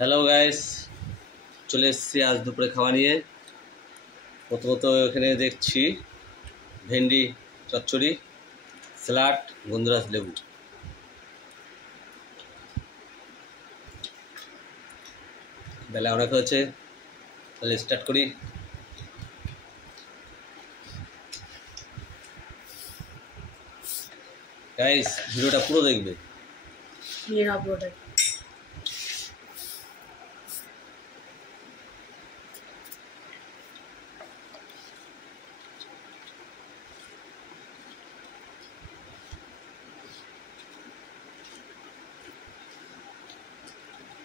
Hello guys, চলে এসেছি আজ দুপুরে খাওয়া নিয়ে। প্রথমত এখানে দেখছি ভেন্ডি চচ্চড়ি, স্যালাড, গন্ধরাজ লেবু। বেলা অনেক হয়েছে, তাহলে স্টার্ট করি। গাইস, ভিডিওটা পুরো দেখবে।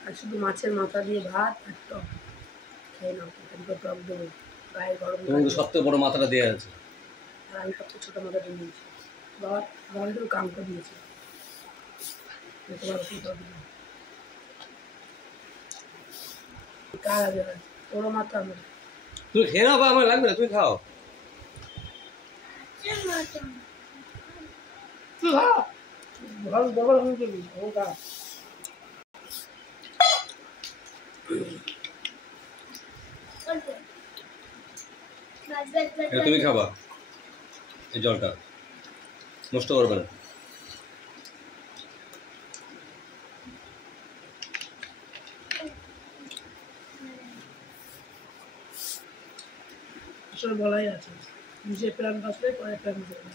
আর শুধু মাছের মাথা দিয়ে ভাত আর টক খেয়ে নাও। টক দেবো, গায়ে গরম সবথেকে বড় মাথাটা দেওয়া আছে, আর আমি সবচেয়ে ছোটো মাথাটা নিয়েছি। বাবা তো কামটা দিয়েছে, কার আগে হয় বড় মাথা আমার। তুমি খেয়ে নাও বা আমার লাগবে না, তুমি খাও। তুই খা, ভালো বড় হয়ে যাবি। ও খা, তুমি খাবা, এই জলটা নষ্ট করবে না। আসলে বলাই আছে, নিজে প্ল্যান বাঁচলে পরে প্ল্যান করবে।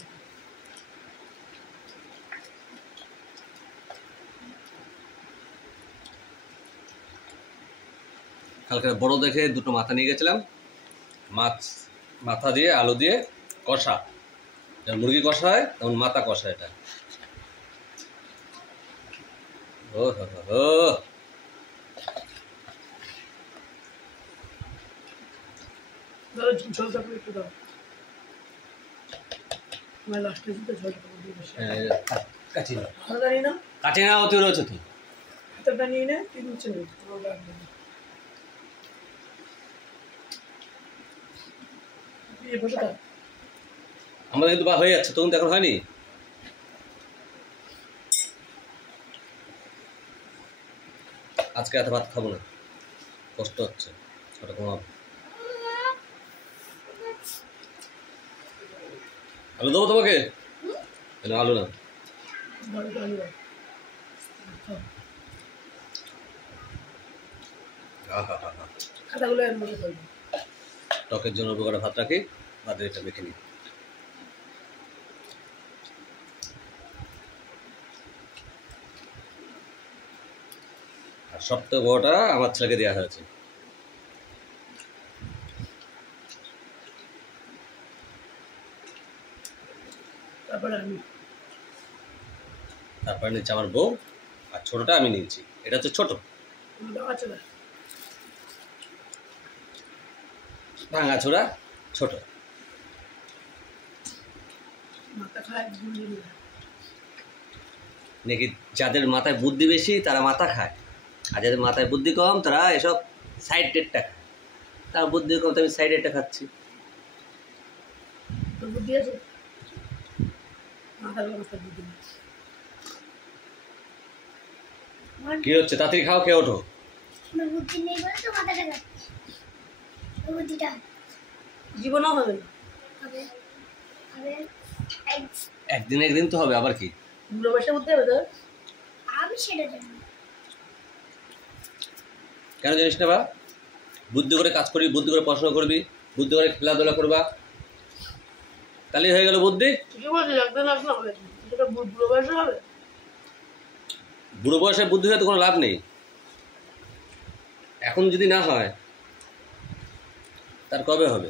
কালকে বড় দেখে দুটো মাথা নিয়ে গেছিলাম, মাছ মাথা দিয়ে আলু দিয়ে কষা। মুরগি কষা হয় তেমন মাথা কষা। এটা ও হো হো, ঝোলটা একটু দাও, আমার লাস্টে দিতে ঝোলটা কাটি না জানি না, কাটি না, অতি রয়েছে তুই হাতটা নিয়ে নে, কি দিচ্ছে নেই বসে থাক। আমাদের কিন্তু বা হয়ে যাচ্ছে, তখন তো এখন হয়নি। আজকে এত ভাত খাবো না, কষ্ট হচ্ছে, ওটা কমাবো। আলু দেবো তোমাকে? আলু না, খাতাগুলো এর মধ্যে করবো। টকের জন্য উপকারে ভাত রাখি, ভাতের এটা মেখে নিই। আর সবথেকে বড়টা আমার ছেলেকে দেওয়া হয়েছে। তারপরে নিচ্ছে আমার বউ, আর ছোটটা আমি নিয়েছি। এটা হচ্ছে ছোট, ভাঙাচোরা ছোট। নাকি যাদের মাথায় বুদ্ধি বেশি তারা মাথা খায়, আর যাদের মাথায় বুদ্ধি কম তারা এসব সাইড ডেটটা খায়। তার বুদ্ধি কম, তো আমি সাইড ডেটটা খাচ্ছি। কি হচ্ছে? তাড়াতাড়ি খাও, খেয়ে ওঠো। জীবনও হবে না, একদিন একদিন তো হবে, আবার কি বুড়ো বয়সে বুদ্ধি হবে তোর? আমি সেটা জানি কেন জানিস না? বা বুদ্ধি করে কাজ করবি, বুদ্ধি করে পড়াশোনা করবি, বুদ্ধি করে খেলাধুলা করবা, তাহলেই হয়ে গেল বুদ্ধি। কি বলছিস? একদিন একদিন হবে, সেটা বুড়ো বয়সে হবে। বুড়ো বয়সে বুদ্ধি হয়ে তো কোনো লাভ নেই। এখন যদি না হয় তার কবে হবে?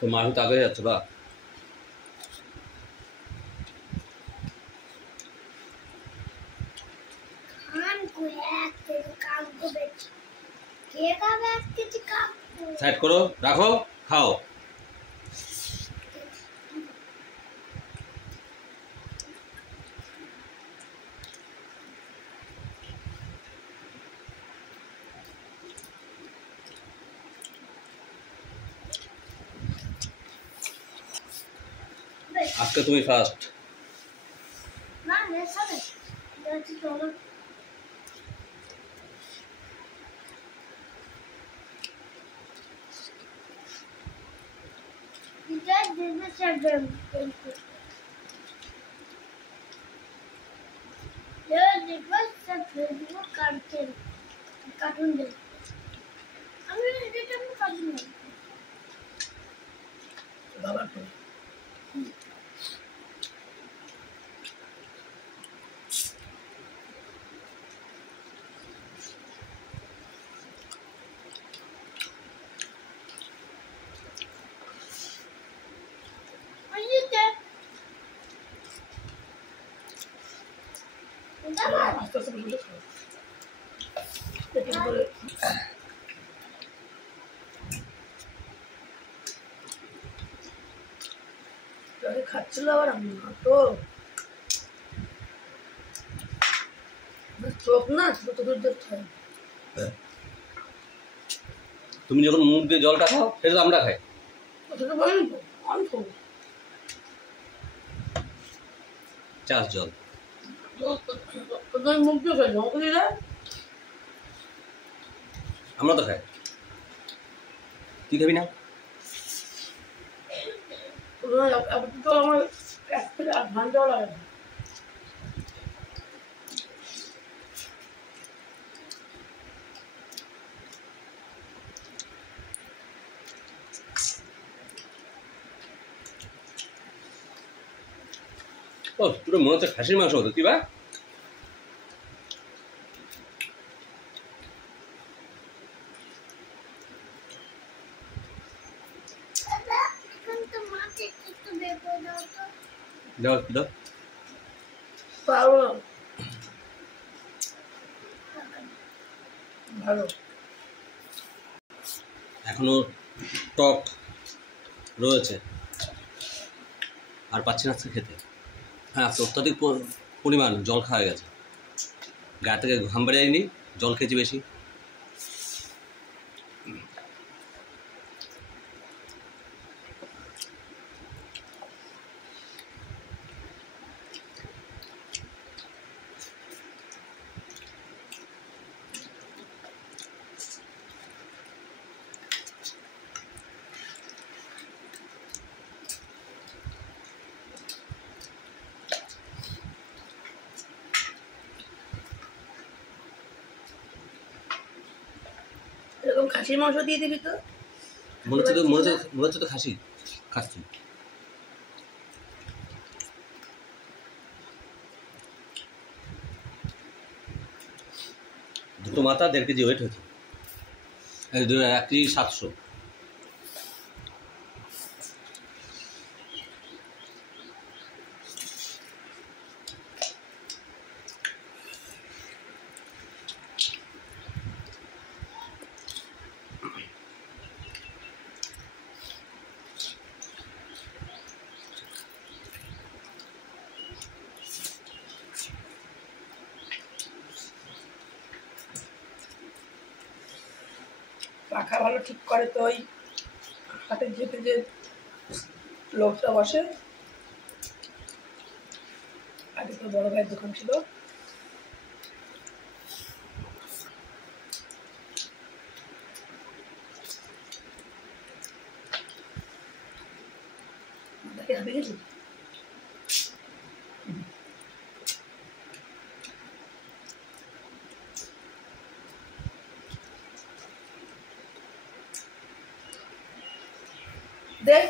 তো মারু তো আগে যাচ্ছে বা খান কই এক কেজি কাক বেচ কে খাবে এক কেজি কাক সাইড করো রাখো খাও। আজকে তুমি ফার্স্ট। না নে সবে যাচ্ছি চলো এটা দিনে সাগর ये देखो सब फेसबुक কাটছেন কার্টুন দেখ আমি এটা আমি কার্টুন দেখ বাবা তো আইতে দাদা আস্তে আস্তে বলে খাও পেটে করে তাহলে খাচ্ছিল আবার আমি না তো চোখ না ছোট ছোট দেখতে হয় তুমি যখন মুখ দিয়ে জলটা খাও সেটা তো আমরা খাই। ছোট অল্প অল্প চাষ জল তোদের মুখ দিয়ে খাই জমা দিলে আমরা তো খাই। তুই খাবি না? তো আমার এক থেকে 8 ঘন্টাও লাগে না ও পুরো মনে হচ্ছে খাসির মাংস হতো কি বা দাদা এখন তো মাছে একটু বের করে দাও তো দাও দাও। পারবো না ভালো এখনো টক রয়েছে আর পাচ্ছি না আজকে খেতে। হ্যাঁ আজকে অত্যাধিক পরিমাণ জল খাওয়া গেছে, গা থেকে ঘাম বেড়ায়নি, জল খেয়েছি বেশি। এরকম খাসির মাংস দিয়ে দিবি তো মনে হচ্ছে তো খাসি খাচ্ছি। দুটো মাথা 1.5 কেজি ওয়েট হয়েছে, 1 কেজি 700। পাখা ভালো ঠিক করে তো ওই হাতের জিপে যে লোকটা বসে, আগে তো বড় ভাইয়ের দোকান ছিল, তাকে হাতে গেছি দেখ